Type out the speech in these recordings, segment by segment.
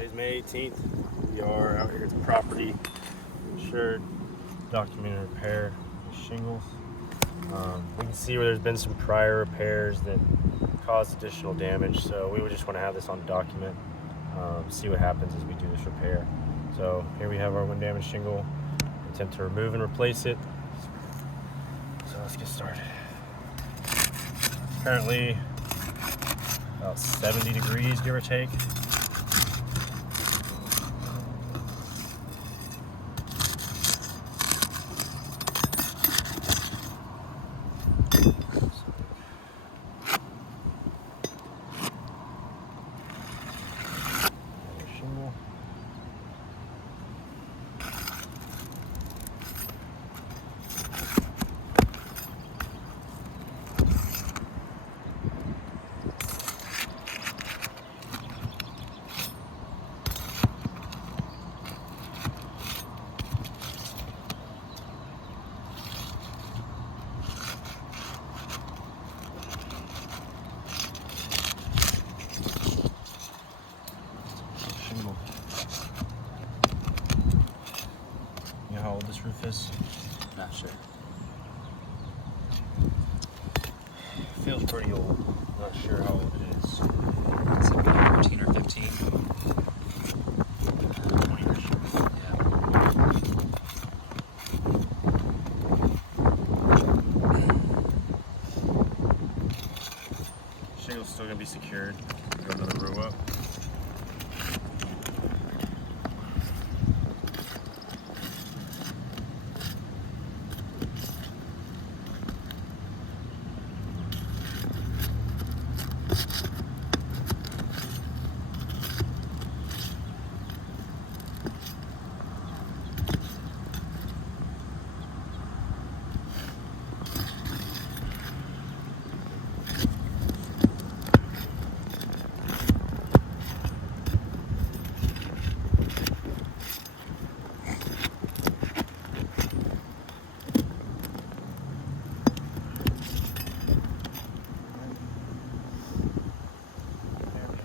Today's May 18th. We are out here at the property, insured, documented repair of shingles. We can see where there's been some prior repairs that caused additional damage, so we would just want to have this on document, see what happens as we do this repair. So here we have our wind damage shingle. Attempt to remove and replace it. So let's get started. Currently about 70 degrees, give or take. Shingle. You know how old this roof is? Not sure. Feels pretty old. Not sure how old it is. It's like 14 or 15. 20 years. Shingle's still gonna be secured. Got another row up.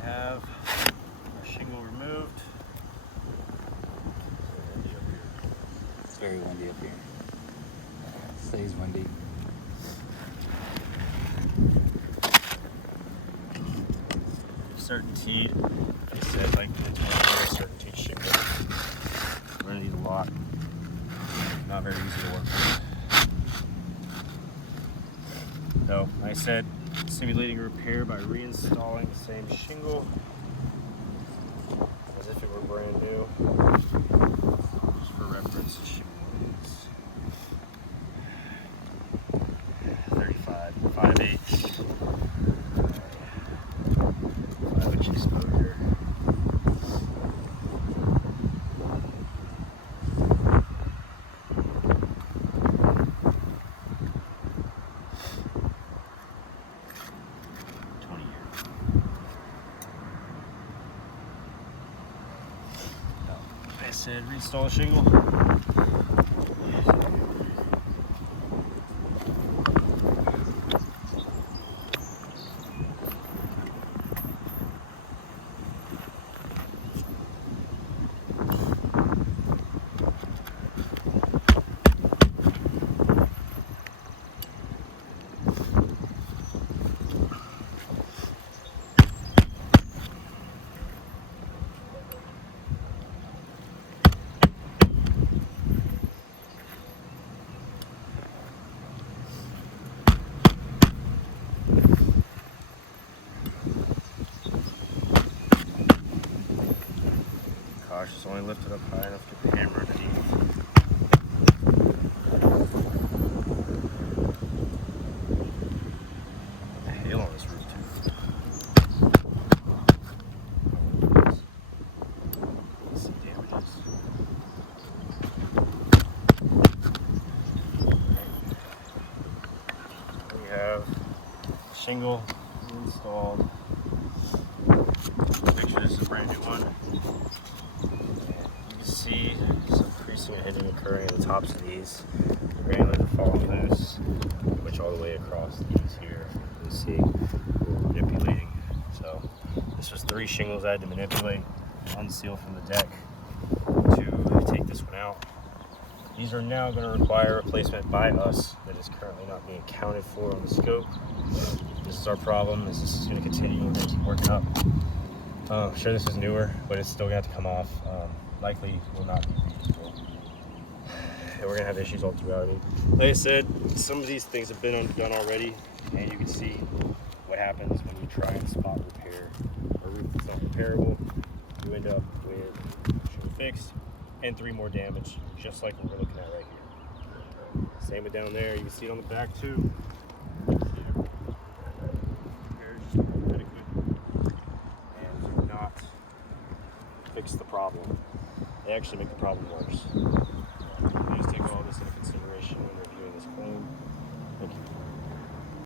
Have our shingle removed. It's very windy up here. Stays windy. Certainty, like I said, like the 20-year certainty shingle. We're gonna need a lot. Not very easy to work with. So, like I said, simulating repair by reinstalling the same shingle as if it were brand new. Just for reference, the shingle is 35, 5/8, 5-inch exposure. I said reinstall the shingle. Just only lift it up high enough to get the hammer underneath. Hail on this roof too. Some damages. We have shingle installed. Picture this is a brand new one. See some creasing and hitting occurring at the tops of these. The granulars are falling loose, which all the way across these here. You see, we're manipulating. So this was 3 shingles I had to manipulate. unseal from the deck to take this one out. These are now going to require replacement by us that is currently not being accounted for on the scope. This is our problem. This is going to continue. We're going to keep working up. I'm sure this is newer, but it's still going to have to come off. Likely will not be reusable. And we're going to have issues all throughout. I mean, like I said, some of these things have been undone already, and you can see what happens when you try and spot repair a roof that's not repairable. You end up with shingle fixed and 3 more damage, just like what we're looking at right here. Same with down there. You can see it on the back too. And do not fix the problem. They actually make the problem worse. Please take all this into consideration when reviewing this claim. Thank you.